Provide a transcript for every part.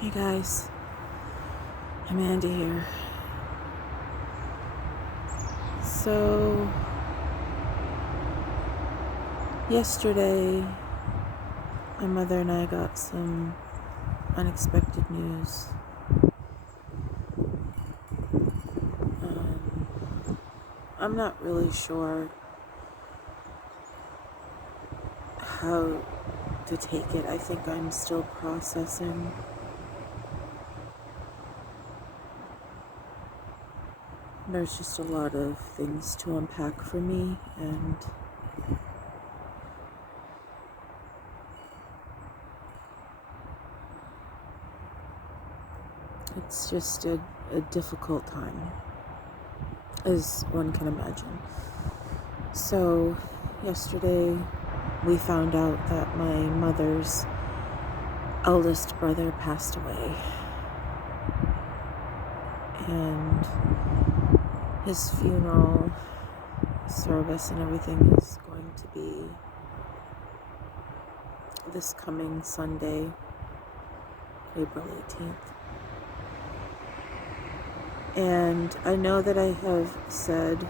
Hey guys, Amanda here. So, yesterday, my mother and I got some unexpected news. I'm not really sure how to take it. I think I'm still processing. There's just a lot of things to unpack for me, and it's just a difficult time, as one can imagine. So, yesterday, we found out that my mother's eldest brother passed away, and his funeral service and everything is going to be this coming Sunday, April 18th. And I know that I have said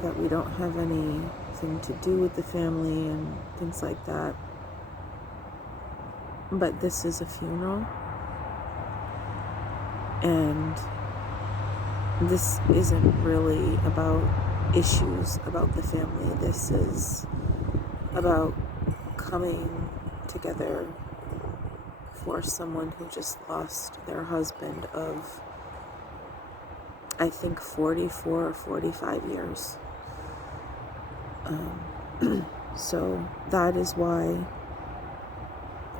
that we don't have anything to do with the family and things like that, but this is a funeral, and this isn't really about issues about the family. This is about coming together for someone who just lost their husband of, I think, 44 or 45 years. So that is why,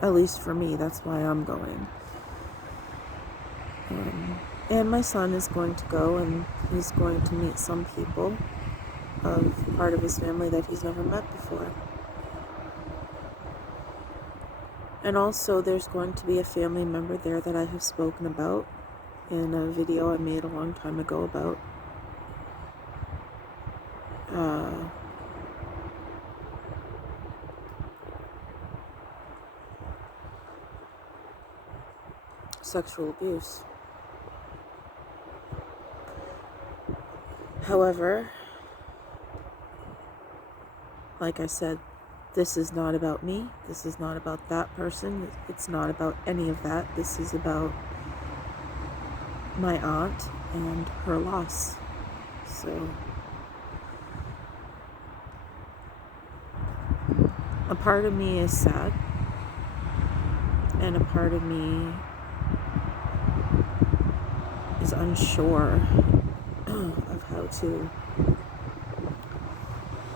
at least for me, that's why I'm going. And my son is going to go, and he's going to meet some people of part of his family that he's never met before. And also there's going to be a family member there that I have spoken about in a video I made a long time ago about sexual abuse. However, like I said, this is not about me. This is not about that person. It's not about any of that. This is about my aunt and her loss. So, a part of me is sad, and a part of me is unsure of how to.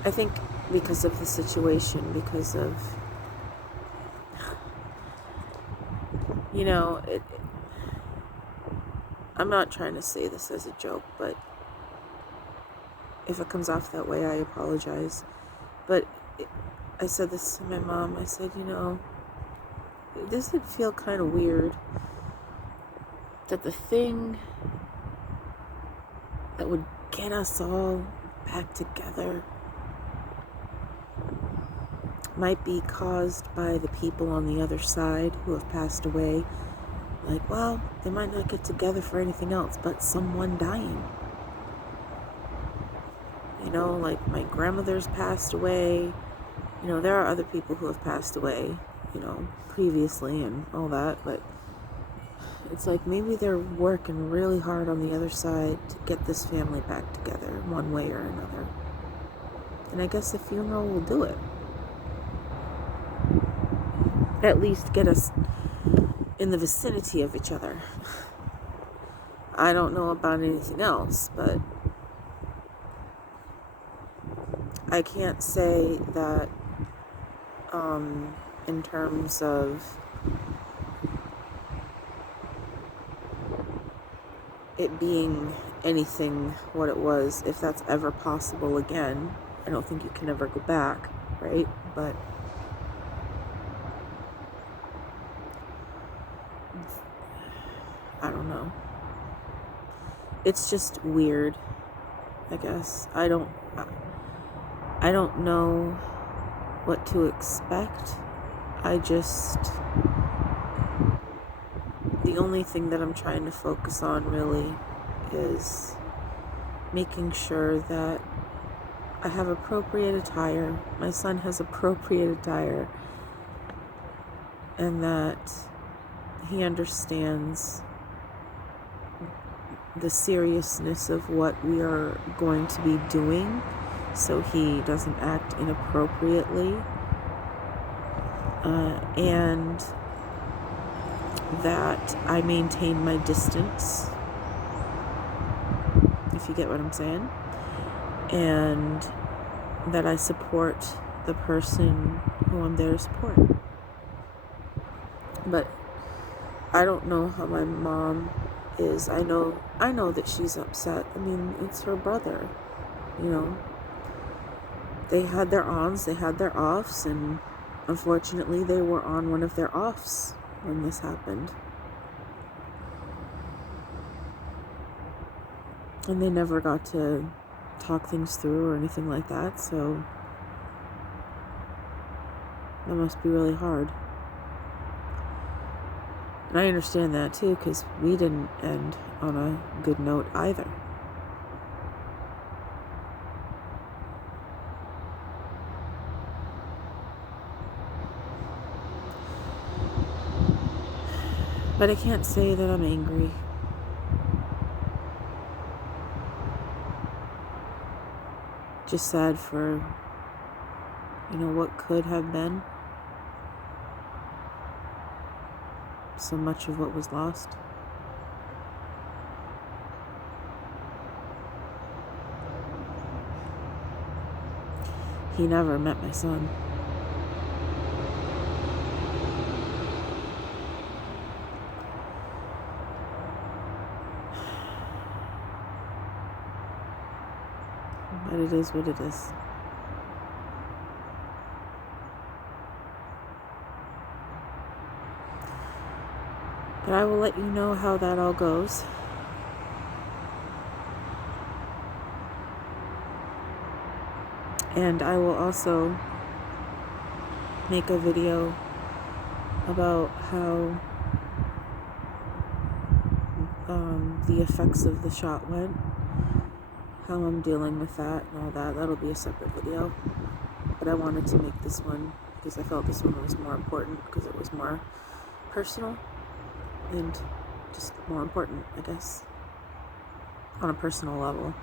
I think because of the situation, because of, I'm not trying to say this as a joke, but if it comes off that way, I apologize. But I said this to my mom. I said, this would feel kind of weird that the thing that would get us all back together might be caused by the people on the other side who have passed away. Like, well, they might not get together for anything else but someone dying. Like my grandmother's passed away. There are other people who have passed away, previously and all that, but it's like maybe they're working really hard on the other side to get this family back together one way or another. And I guess the funeral will do it. At least get us in the vicinity of each other. I don't know about anything else, but I can't say that in terms of it being anything what it was, if that's ever possible again. I don't think you can ever go back, right? But I don't know. It's just weird, I guess. I don't know what to expect. I just the only thing that I'm trying to focus on really is making sure that I have appropriate attire, my son has appropriate attire, and that he understands the seriousness of what we are going to be doing, so he doesn't act inappropriately, and that I maintain my distance, if you get what I'm saying, and that I support the person who I'm there to support. But I don't know how my mom is. I know that she's upset. I mean, it's her brother, you know. They had their ons, they had their offs, and unfortunately they were on one of their offs when this happened. And they never got to talk things through or anything like that, so that must be really hard. And I understand that too, because we didn't end on a good note either. But I can't say that I'm angry. Just sad for, what could have been. So much of what was lost. He never met my son. But it is what it is. But I will let you know how that all goes. And I will also make a video about how the effects of the shot went, how I'm dealing with that and all that. That'll be a separate video. But I wanted to make this one because I felt this one was more important because it was more personal and just more important, I guess, on a personal level.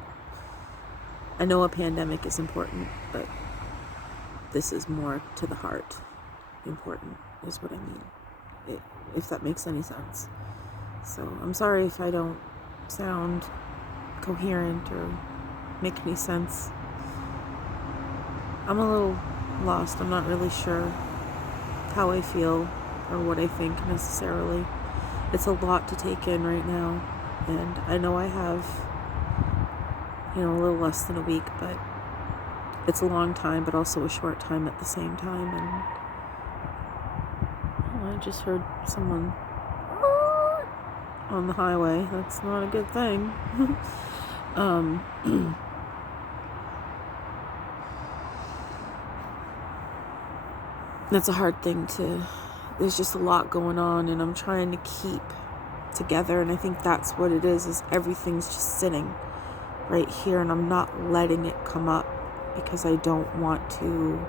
I know a pandemic is important, but this is more to the heart important, is what I mean, if that makes any sense. So I'm sorry if I don't sound coherent or make any sense. I'm a little lost. I'm not really sure how I feel or what I think necessarily. It's a lot to take in right now, and I know I have, a little less than a week, but it's a long time, but also a short time at the same time. And I just heard someone on the highway. That's not a good thing. That's a hard thing there's just a lot going on, and I'm trying to keep together, and I think that's what it is everything's just sitting right here, and I'm not letting it come up because I don't want to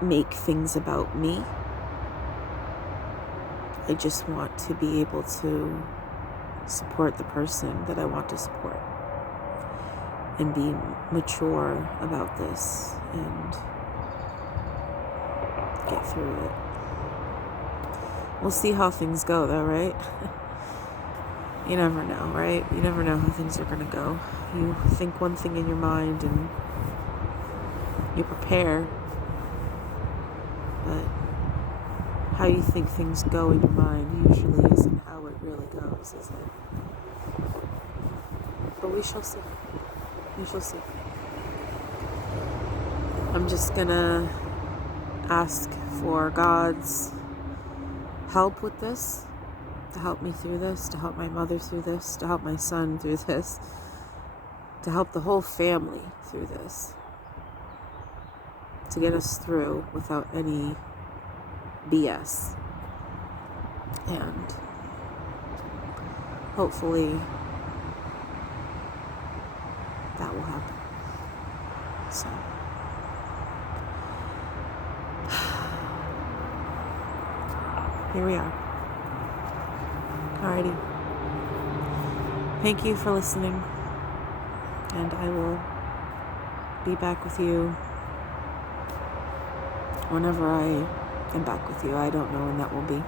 make things about me. I just want to be able to support the person that I want to support and be mature about this and get through it. We'll see how things go though, right? You never know, right? You never know how things are going to go. You think one thing in your mind and you prepare, but how you think things go in your mind usually isn't how it really goes, is it? But we shall see. We shall see. I'm just gonna ask for God's help with this, to help me through this, to help my mother through this, to help my son through this, to help the whole family through this, to get us through without any BS. And hopefully that will happen. So, here we are. Alrighty. Thank you for listening. And I will be back with you whenever I am back with you. I don't know when that will be.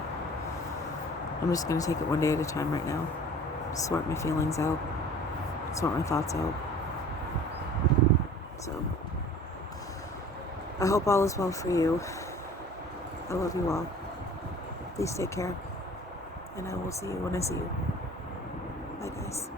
I'm just going to take it one day at a time right now. Sort my feelings out. Sort my thoughts out. So, I hope all is well for you. I love you all. Please take care. And I will see you when I see you. Bye, guys.